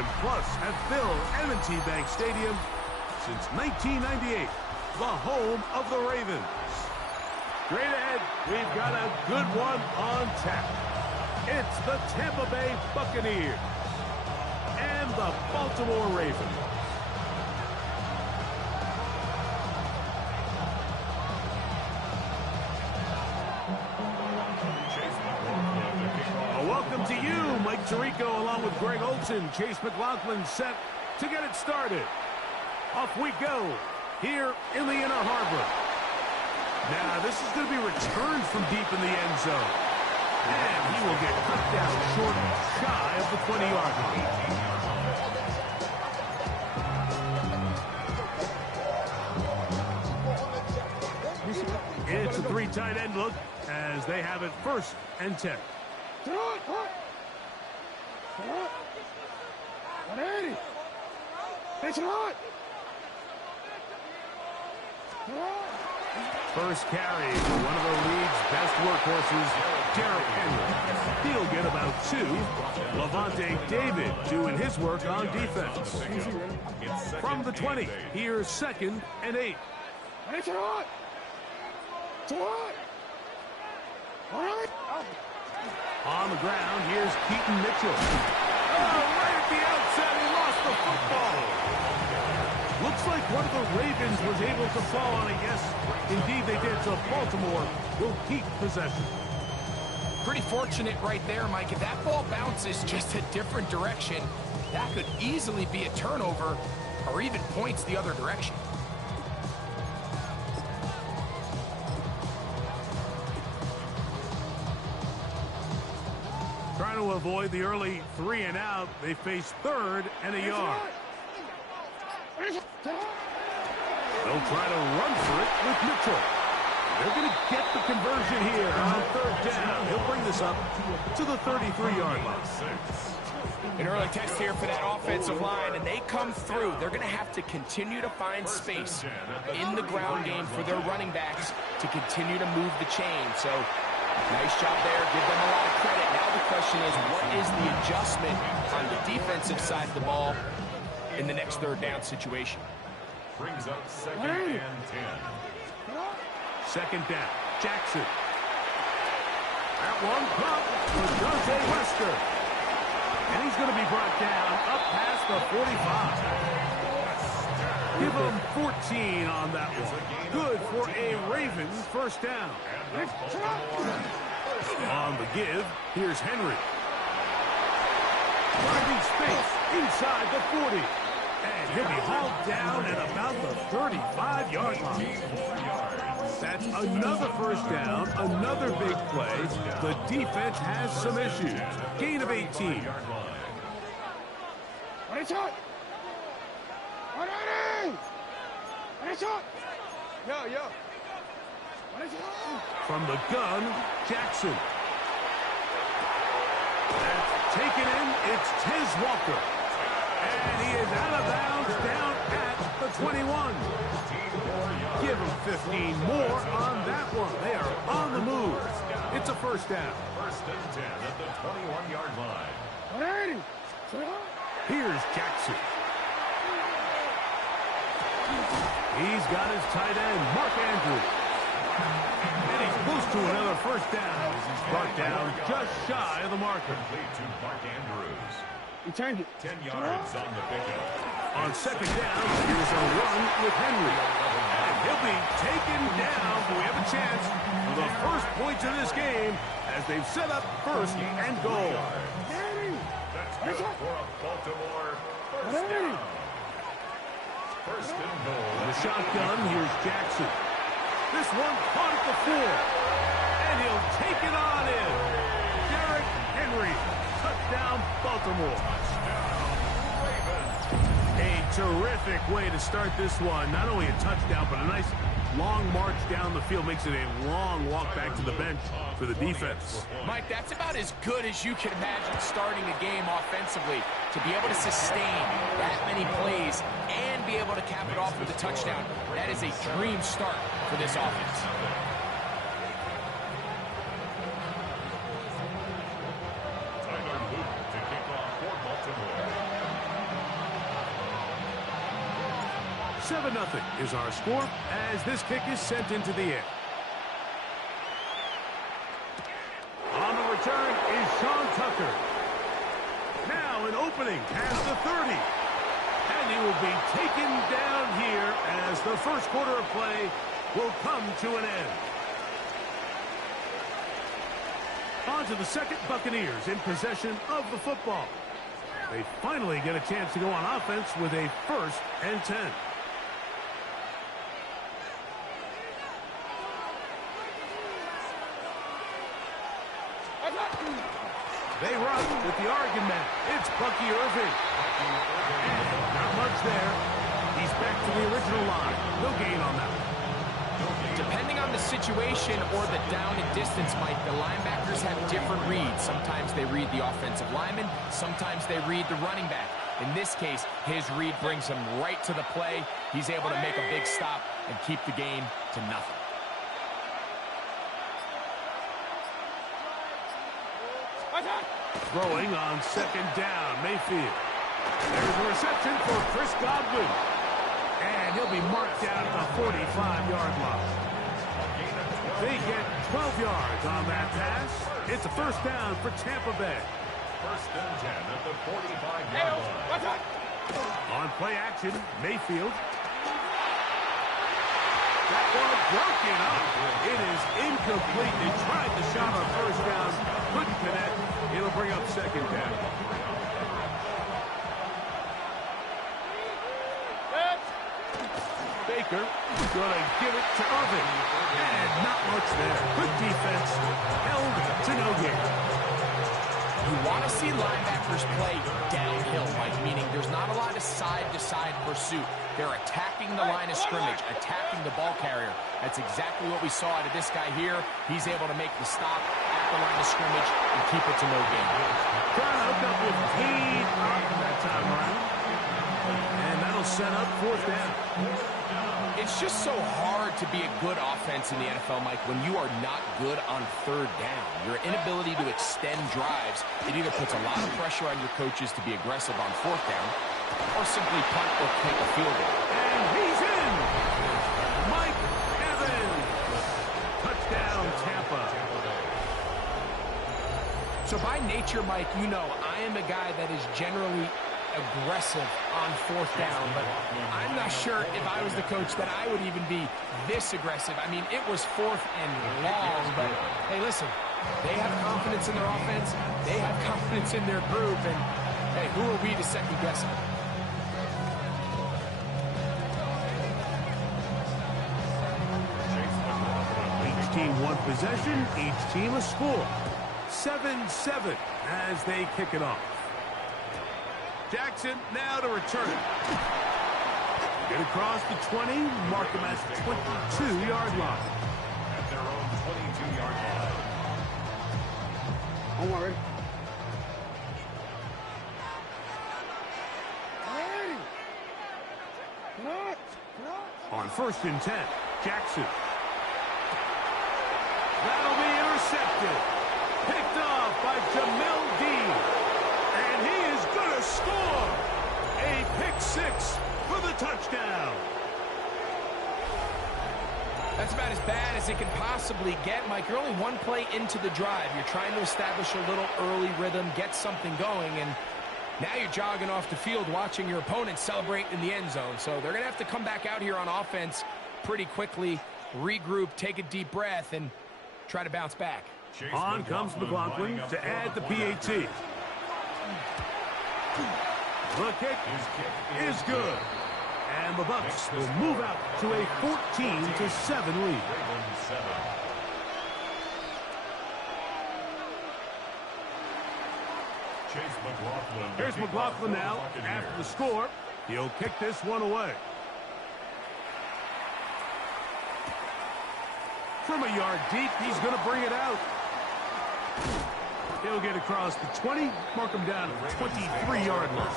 plus have filled M&T Bank Stadium since 1998, the home of the Ravens. Straight ahead, we've got a good one on tap. It's the Tampa Bay Buccaneers and the Baltimore Ravens. Welcome to you, Mike Tirico, along with Greg Olson. Chase McLaughlin set to get it started. Off we go here in the inner harbor. Now, this is going to be returned from deep in the end zone. And he will get cut down short, shy of the 20-yard line. It's a three tight end look as they have it 1st and 10. First carry for one of the league's best workhorses, Derrick Henry. He'll get about 2. Levante David doing his work on defense. From the 20, here's 2nd and 8. On the ground, here's Keaton Mitchell. Oh, right at the outset, he lost the football. Looks like one of the Ravens was able to fall on it. Yes, indeed they did. So Baltimore will keep possession. Pretty fortunate right there, Mike. If that ball bounces just a different direction, that could easily be a turnover or even points the other direction. Trying to avoid the early 3 and out, they face 3rd and a yard. They'll try to run for it with Mitchell. They're going to get the conversion here on 3rd down. He'll bring this up to the 33-yard line. An early test here for that offensive line, and they come through. They're going to have to continue to find space in the ground game for their running backs to continue to move the chain. So nice job there. Give them a lot of credit. Now the question is, what is the adjustment on the defensive side of the ball in the next 3rd down situation? Brings up 2nd and 10. 2nd down. Jackson. That one pump for Dante Wester. And he's going to be brought down up past the 45. Give him 14 on that one. Good for a Ravens 1st down. On the give, here's Henry. Finding space inside the 40. And he'll be hauled down at about the 35-yard line. That's another 1st down, another big play. The defense has some issues. Gain of 18. From the gun, Jackson. That's taken in. It's Tiz Walker. And he is out of bounds down at the 21. Give him 15 more on that one. They are on the move. It's a 1st down. 1st and 10 at the 21-yard line. Here's Jackson. He's got his tight end, Mark Andrews. And he's close to another 1st down. Brought down just shy of the marker. Complete to Mark Andrews. He turned it. 10 yards on the pickup. On 2nd down, here's a run with Henry. And he'll be taken down, but we have a chance for the 1st points of this game as they've set up 1st and goal. That's good for a Baltimore 1st down. 1st and goal. The shotgun, here's Jackson. This one caught at the 4. And he'll take it on in. Derrick Henry. Touchdown, Baltimore. A terrific way to start this one. Not only a touchdown, but a nice long march down the field. Makes it a long walk back to the bench for the defense. Mike, that's about as good as you can imagine starting a game offensively. To be able to sustain that many plays and be able to cap it off with a touchdown. That is a dream start for this offense. 7-0 is our score as this kick is sent into the air. On the return is Sean Tucker. Now an opening past the 30. And he will be taken down here as the first quarter of play will come to an end. On to the second, Buccaneers in possession of the football. They finally get a chance to go on offense with a 1st and 10. They run with the argument. It's Bucky Irving. And not much there. He's back to the original line. No gain on that one. Depending on the situation or the down and distance, Mike, the linebackers have different reads. Sometimes they read the offensive lineman. Sometimes they read the running back. In this case, his read brings him right to the play. He's able to make a big stop and keep the game to nothing. Throwing on 2nd down, Mayfield. There's a reception for Chris Godwin. And he'll be marked down at the 45-yard line. They get 12 yards on that pass. It's a 1st down for Tampa Bay. 1st and 10 at the 45-yard line. On play action, Mayfield. That ball broken up. It is incomplete. They tried the shot on 1st down. Couldn't connect. It'll bring up 2nd down. Baker going to give it to Irving. And not much there. Good defense. Held to no gain. You want to see linebackers play downhill, Mike, meaning there's not a lot of side-to-side pursuit. They're attacking the line of scrimmage, attacking the ball carrier. That's exactly what we saw out of this guy here. He's able to make the stop at the line of scrimmage and keep it to no gain. Trying to hook up with Pete that time around. And that'll set up 4th down. It's just so hard to be a good offense in the NFL, Mike, when you are not good on 3rd down. Your inability to extend drives, it either puts a lot of pressure on your coaches to be aggressive on 4th down or simply punt or kick a field goal. And he's in! Mike Evans! Touchdown, Tampa. So by nature, Mike, you know I am a guy that is generally aggressive on 4th down, but I'm not sure if I was the coach that I would even be this aggressive. I mean, it was 4th and long, but hey, listen, they have confidence in their offense, they have confidence in their group, and hey, who are we to second guess them? Each team one possession, each team a score. 7-7 as they kick it off. Jackson now to return it. Get across the 20, mark him at the 22-yard line. At their own 22-yard line. Don't worry. On 1st and 10, Jackson. That'll be intercepted. Picked off by Jamel Dean. And he is going to score. A pick 6 for the touchdown. That's about as bad as it can possibly get, Mike. You're only one play into the drive. You're trying to establish a little early rhythm, get something going, and now you're jogging off the field watching your opponent celebrate in the end zone. So they're going to have to come back out here on offense pretty quickly, regroup, take a deep breath, and try to bounce back. On comes McLaughlin to add the PAT. The kick is good. And the Bucs will move out to a 14-7 lead. Here's McLaughlin now after the score. He'll kick this one away. From a yard deep, he's going to bring it out. He'll get across the 20, mark him down at the 23-yard line.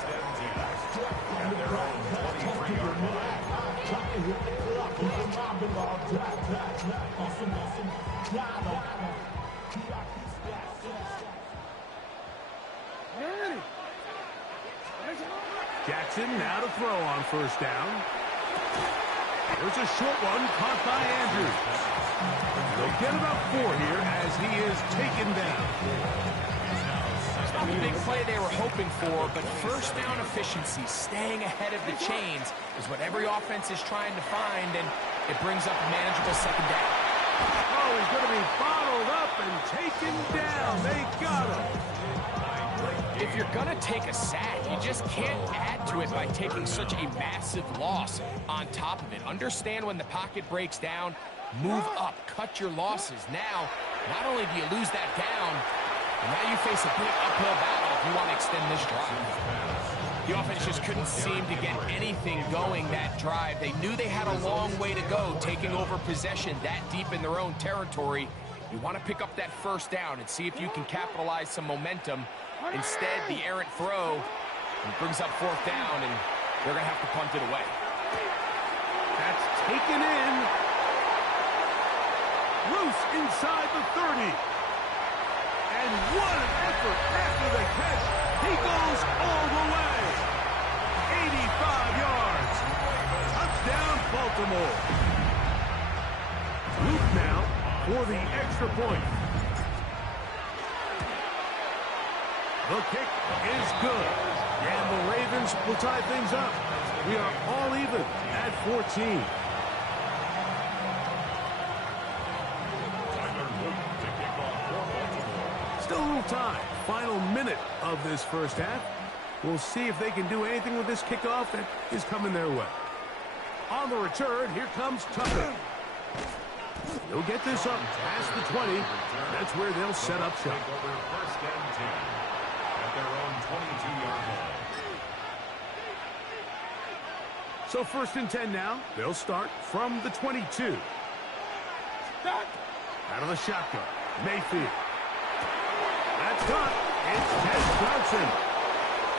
Jackson now to throw on 1st down. There's a short one caught by Andrews. They'll get about 4 here as he is taken down. It's not the big play they were hoping for, but first down efficiency, staying ahead of the chains, is what every offense is trying to find, and it brings up a manageable second down. Oh, he's going to be bottled up and taken down. They got him. If you're going to take a sack, you just can't add to it by taking such a massive loss on top of it. Understand when the pocket breaks down, move up, cut your losses. Now, not only do you lose that down, but now you face a big uphill battle if you want to extend this drive. The offense just couldn't seem to get anything going that drive. They knew they had a long way to go, taking over possession that deep in their own territory. You want to pick up that first down and see if you can capitalize some momentum. Instead, the errant throw brings up 4th down, and they're going to have to punt it away. That's taken in. Loose inside the 30. And what an effort after the catch. He goes all the way. 85 yards. Touchdown, Baltimore. Luke now for the extra point. The kick is good. And the Ravens will tie things up. We are all even at 14. Still a little time. Final minute of this first half. We'll see if they can do anything with this kickoff that is coming their way. On the return, here comes Tucker. They'll get this up past the 20. That's where they'll set up shop. First and 10 at their own 22-yard line. So 1st and 10 now. They'll start from the 22. Out of the shotgun. Mayfield. That's caught. It's Ted Johnson.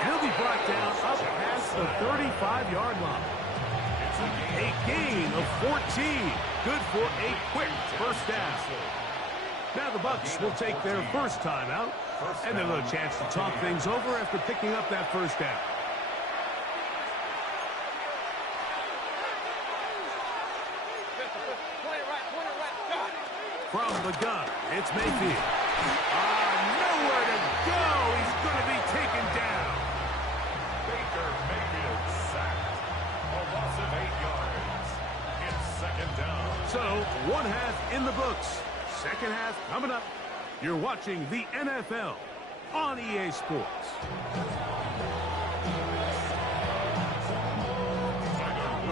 He'll be brought down up past the 35-yard line. A gain of 14. Good for a quick first down. Now the Bucs will take their first timeout, and they'll have a chance to talk things over after picking up that first down. From the gun, it's Mayfield. Nowhere to go. He's going to be taken down. Baker Mayfield sacked. A loss of 8 yards. It's second down. So, 1 half in the books. Second half coming up. You're watching the NFL on EA Sports.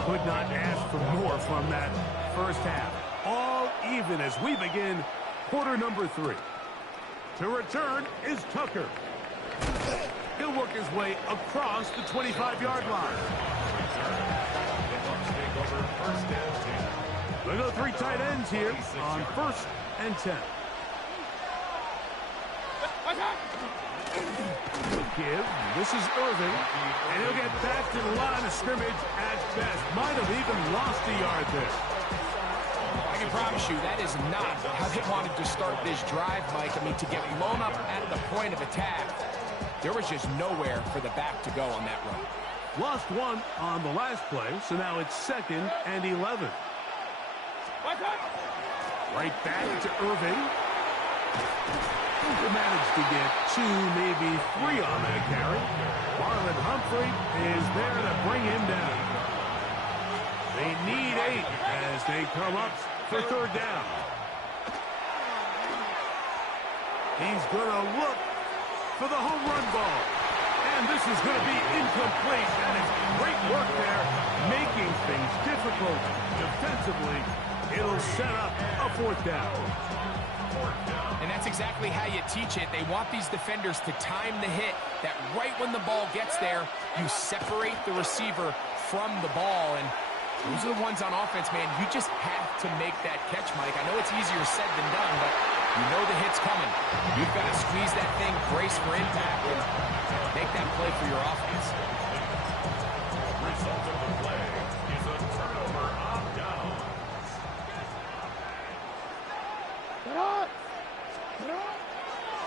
Could not ask for more from that first half. All even as we begin quarter number 3. To return is Tucker. He'll work his way across the 25-yard line. They go 3 tight ends here on 1st and 10. Give. This is Irving. And he'll get back to the line of scrimmage at best. Might have even lost a yard there. I can promise you that is not how they wanted to start this drive, Mike. I mean, to get blown up at the point of attack, there was just nowhere for the back to go on that run. Lost 1 on the last play, so now it's 2nd and 11. Right back to Irving. They managed to get 2, maybe 3 on that carry. Marlon Humphrey is there to bring him down. They need 8 as they come up for 3rd down. He's going to look for the home run ball. And this is going to be incomplete. That is great work there, making things difficult defensively. It'll set up a 4th down. And that's exactly how you teach it. They want these defenders to time the hit, that right when the ball gets there, you separate the receiver from the ball. And those are the ones on offense, man. You just have to make that catch, Mike. I know it's easier said than done, but you know the hit's coming. You've got to squeeze that thing, brace for impact, and make that play for your offense. The result of the play is a turnover on downs.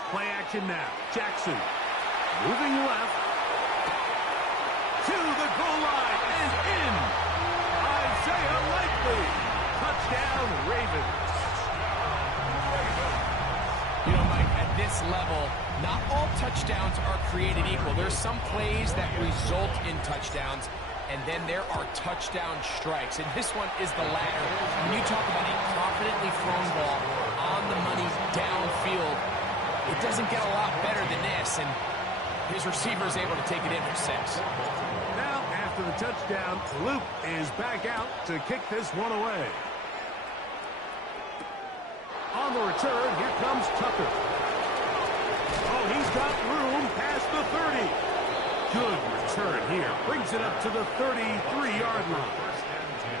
Play action now. Jackson moving left to the goal line and in. Eyes Touchdown, Ravens. You know, Mike, at this level, not all touchdowns are created equal. There's some plays that result in touchdowns, and then there are touchdown strikes. And this one is the latter. When you talk about a confidently thrown ball on the money downfield, it doesn't get a lot better than this, and his receiver is able to take it in for 6. Now, after the touchdown, Luke is back out to kick this one away. On the return, here comes Tucker. Oh, he's got room past the 30. Good return here. Brings it up to the 33-yard line. First and 10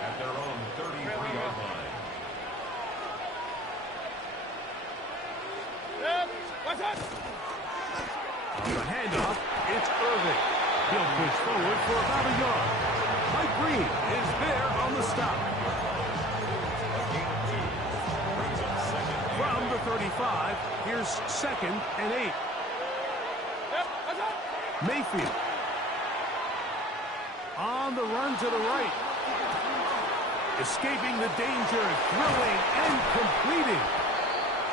at their own 33-yard line. On the handoff, it's Irving. He'll push forward for about a yard. Mike Green is there on the stop. From the 35, here's 2nd and 8. Mayfield. On the run to the right. Escaping the danger, throwing and completing.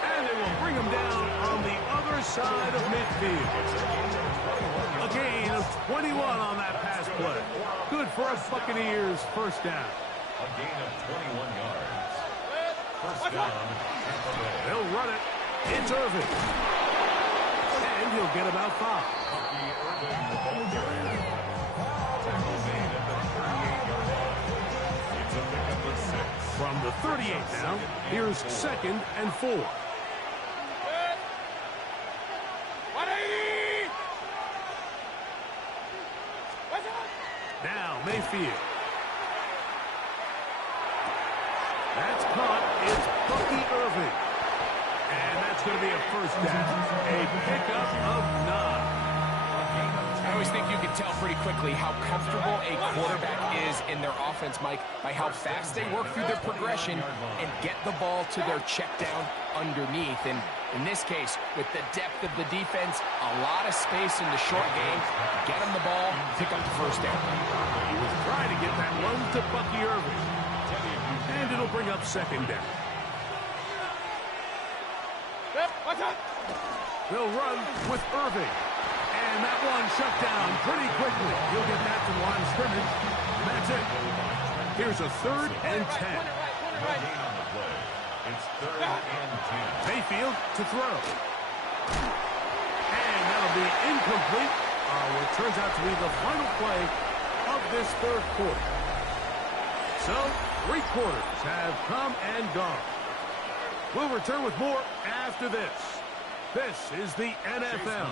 And they will bring him down on the other side of midfield. A gain of 21 on that pass play. Good for a Buccaneers first down. A gain of 21 yards. First down. They'll run it. It's Irving. And he'll get about 5. Irving, the ball carrier. Tackle made at the 38-yard line. It's a pickup of 6. From the 38 now, here's 2nd and 4. Now Mayfield. That's caught. It's Bucky Irving. And that's going to be a first down. A pickup of 9. I always think you can tell pretty quickly how comfortable a quarterback is in their offense, Mike, by how fast they work through their progression and get the ball to their check down underneath. And in this case, with the depth of the defense, a lot of space in the short game, get them the ball, pick up the first down. He was trying to get that one to Bucky Irving. And it'll bring up 2nd down. They'll run with Irving. And that one shut down pretty quickly. He'll get that to the line of scrimmage. And that's it. Here's a 3rd and 10. It's 3rd and 10. Mayfield to throw. And that'll be incomplete. What turns out to be the final play of this 3rd quarter. So, 3 quarters have come and gone. We'll return with more after this. This is the NFL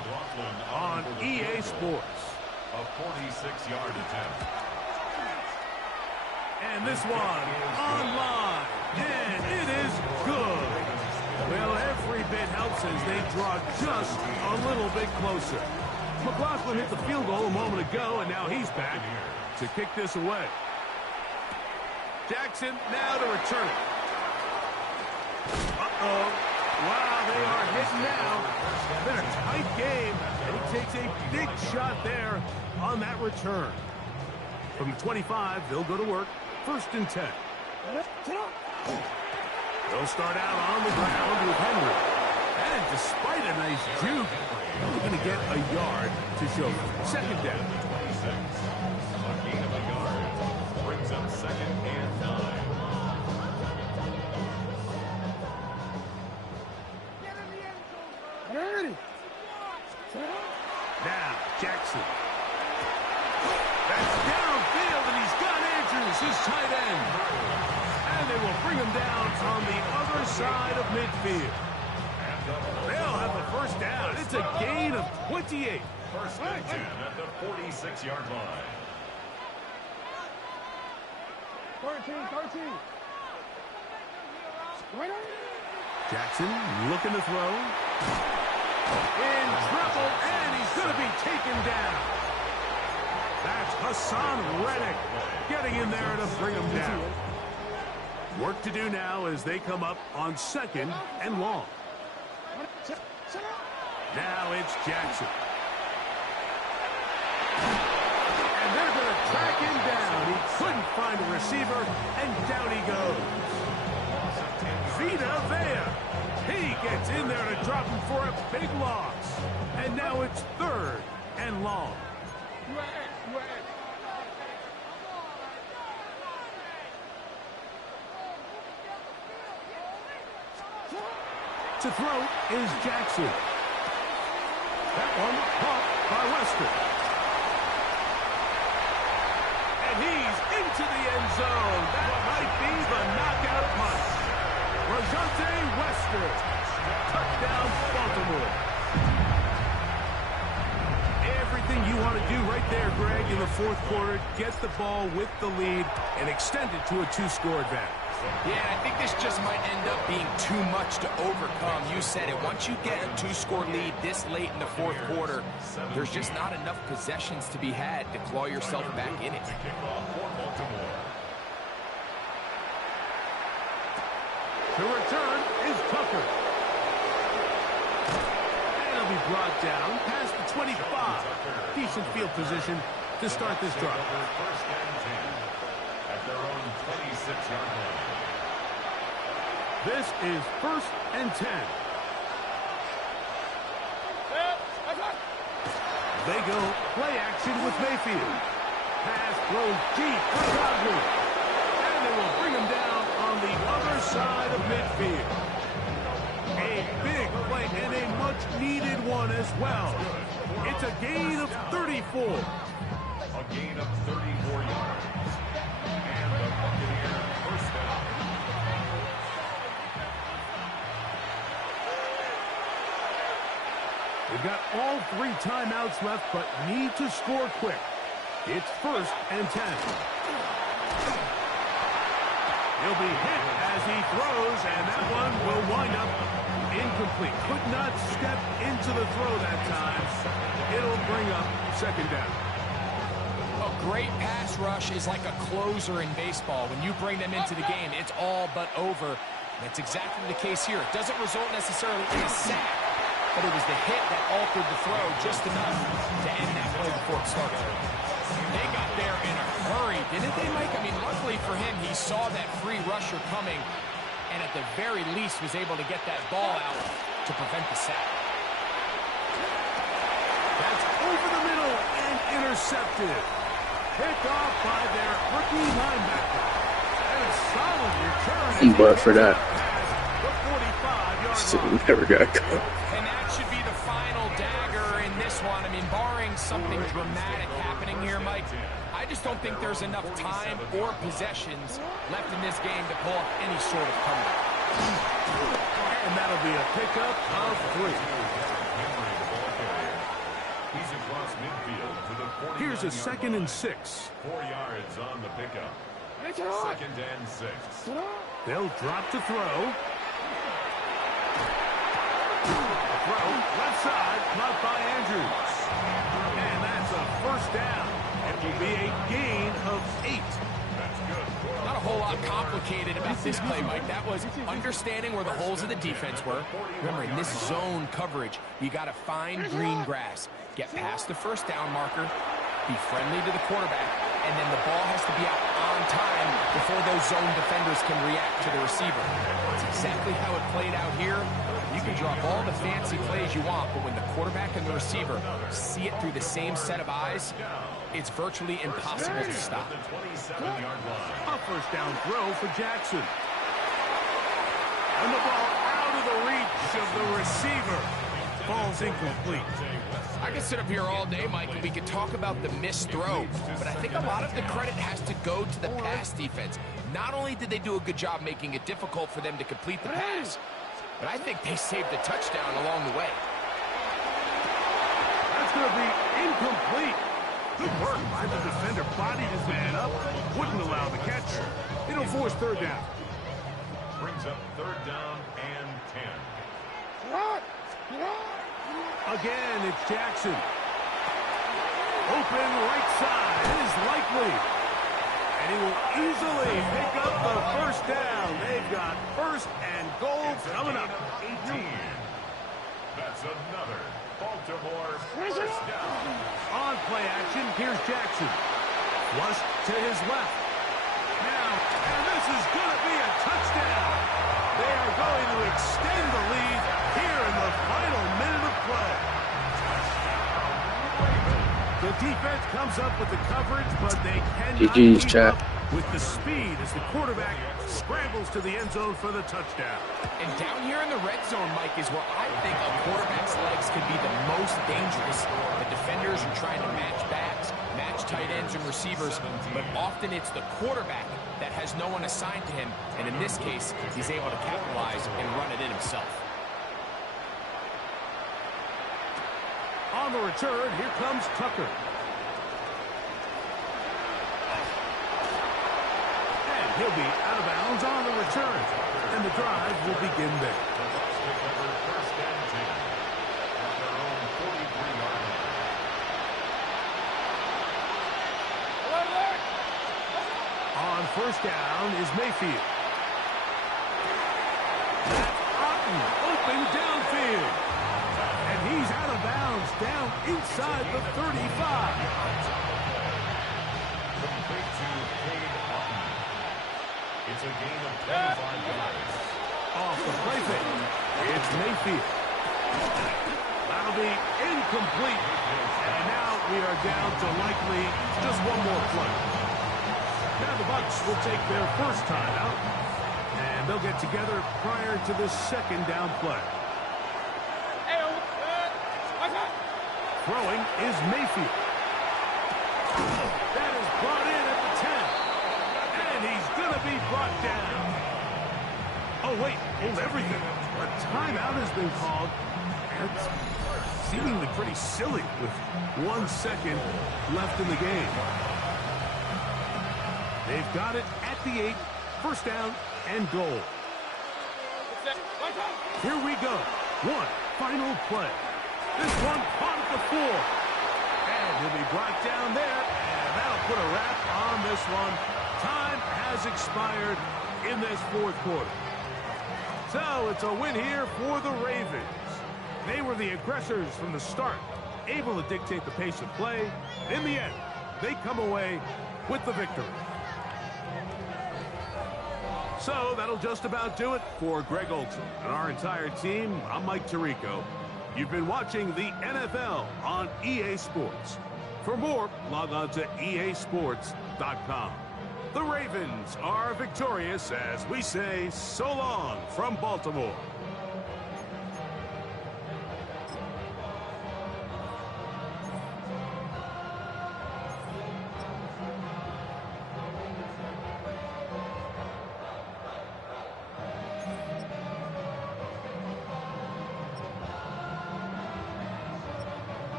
on EA Sports. A 46-yard attempt. And this one online. And it is good. Well, every bit helps as they draw just a little bit closer. McLaughlin hit the field goal a moment ago, and now he's back to kick this away. Jackson now to return it. Uh-oh. Wow, they are hitting now. Been a tight game, and he takes a big shot there on that return. From the 25, they'll go to work. 1st and 10. They'll start out on the ground with Henry. And despite a nice juke, they're going to get a yard to show them. 2nd down. 26. A gain of a yard. Brings up 2nd and 9. Now, Jackson. That's downfield, and he's got Andrews, his tight end. And they will bring him down on the other side of midfield. They'll have the first down. It's a gain of 28. 1st and 10 at the 46-yard line. 13. Jackson looking to throw. In trouble, and he's going to be taken down. That's Hassan Reddick getting in there to bring him down. Work to do now as they come up on 2nd and long. Now it's Jackson. And they're going to track him down. He couldn't find a receiver. receiver, and down he goes. Vita Vea. He gets in there to drop him for a big loss. And now it's 3rd and long. To throw is Jackson. That one caught by Wester. And he's into the end zone. That might be the knockout punch. Rajante Wester. Touchdown, Baltimore. Everything you want to do right there, Greg, in the 4th quarter. Get the ball with the lead and extend it to a 2-score advantage. Yeah, I think this just might end up being too much to overcome. You said it. Once you get a 2-score lead this late in the 4th quarter, there's just not enough possessions to be had to claw yourself back in it. The return is Tucker. And he'll be brought down past the 25. Decent field position to start this drive. First and 10 at their own 26-yard line. This is 1st and 10. They go play action with Mayfield. Pass throws deep for Godwin. And they will bring him down on the other side of midfield. A big play and a much-needed one as well. It's a gain of 34. A gain of 34 yards. And the Buccaneers first down. They've got all 3 timeouts left, but need to score quick. It's 1st and 10. He'll be hit as he throws, and that one will wind up incomplete. Could not step into the throw that time. It'll bring up 2nd down. A great pass rush is like a closer in baseball. When you bring them into the game, it's all but over. That's exactly the case here. It doesn't result necessarily in a sack, but it was the hit that altered the throw just enough to end that play before it started. They got there in a hurry, didn't they, Mike? I mean, luckily for him, he saw that free rusher coming, and at the very least was able to get that ball out to prevent the sack. That's over the middle and intercepted. Picked off by their rookie linebacker. And a solid return. But for that, the 45-yard still line. never got caught. And that should be the final dagger in this one. I mean, barring something dramatic happening here, Mike, I just don't think there's enough time or possessions left in this game to pull off any sort of comeback. And that'll be a pickup of 3. He's across midfield to the 49-yard Here's a 2nd and 6. 4 yards on the pickup. 2nd and 6. They'll drop to throw. Throw left side, not by Andrews. And that's a 1st down. It will be a gain of 8. That's good. Not a whole lot complicated about this play, Mike. That was understanding where the holes of the defense were. Remember, in this zone coverage, you got to find green grass, get past the 1st down marker, be friendly to the quarterback, and then the ball has to be out on time before those zone defenders can react to the receiver. That's exactly how it played out here. You can drop all the fancy plays you want, but when the quarterback and the receiver see it through the same set of eyes, it's virtually impossible to stop. A 1st down throw for Jackson. And the ball out of the reach of the receiver. Ball's incomplete. I could sit up here all day, Mike, and we could talk about the missed throw, but I think a lot of the credit has to go to the pass defense. Not only did they do a good job making it difficult for them to complete the pass, but I think they saved a touchdown along the way. That's going to be incomplete. Good work by the defender. Bodied his man up. Wouldn't allow the catch. It'll force 3rd down. Brings up 3rd down and 10. Again, it's Jackson. Open right side is likely. And he will easily pick up the 1st down. They've got 1st and goal coming up. 18. That's another Baltimore 1st down. On play action, here's Jackson. Flushed to his left. Now, and this is going to be a touchdown. They are going to extend the lead here in the final minute of play. The defense comes up with the coverage, but they cannot GG's, keep chat. up with the speed as the quarterback scrambles to the end zone for the touchdown. And down here in the red zone, Mike, is where I think a quarterback's legs can be the most dangerous. The defenders are trying to match backs, match tight ends and receivers, but often it's the quarterback that has no one assigned to him, and in this case, he's able to capitalize and run it in himself. On the return, here comes Tucker. And he'll be out of bounds on the return. And the drive will begin there. On first down is Mayfield. That's Otten, open downfield. And he's out of bounds, down inside the 35. It's a gain of 25 yards. Off the play fake. It's Mayfield. That'll be incomplete. And now we are down to likely just one more play. Now the Bucs will take their first timeout. And they'll get together prior to the second down play. Throwing is Mayfield. That is brought in at the 10. And he's going to be brought down. Oh, wait. Hold everything. A timeout has been called. That's seemingly pretty silly with 1 second left in the game. They've got it at the 8. First down and goal. Here we go. One final play. This one caught at the 4. And he'll be brought down there. And that'll put a wrap on this one. Time has expired in this fourth quarter. So it's a win here for the Ravens. They were the aggressors from the start, able to dictate the pace of play. In the end, they come away with the victory. So that'll just about do it for Greg Olson and our entire team. I'm Mike Tirico. You've been watching the NFL on EA Sports. For more, log on to easports.com. The Ravens are victorious as we say so long from Baltimore.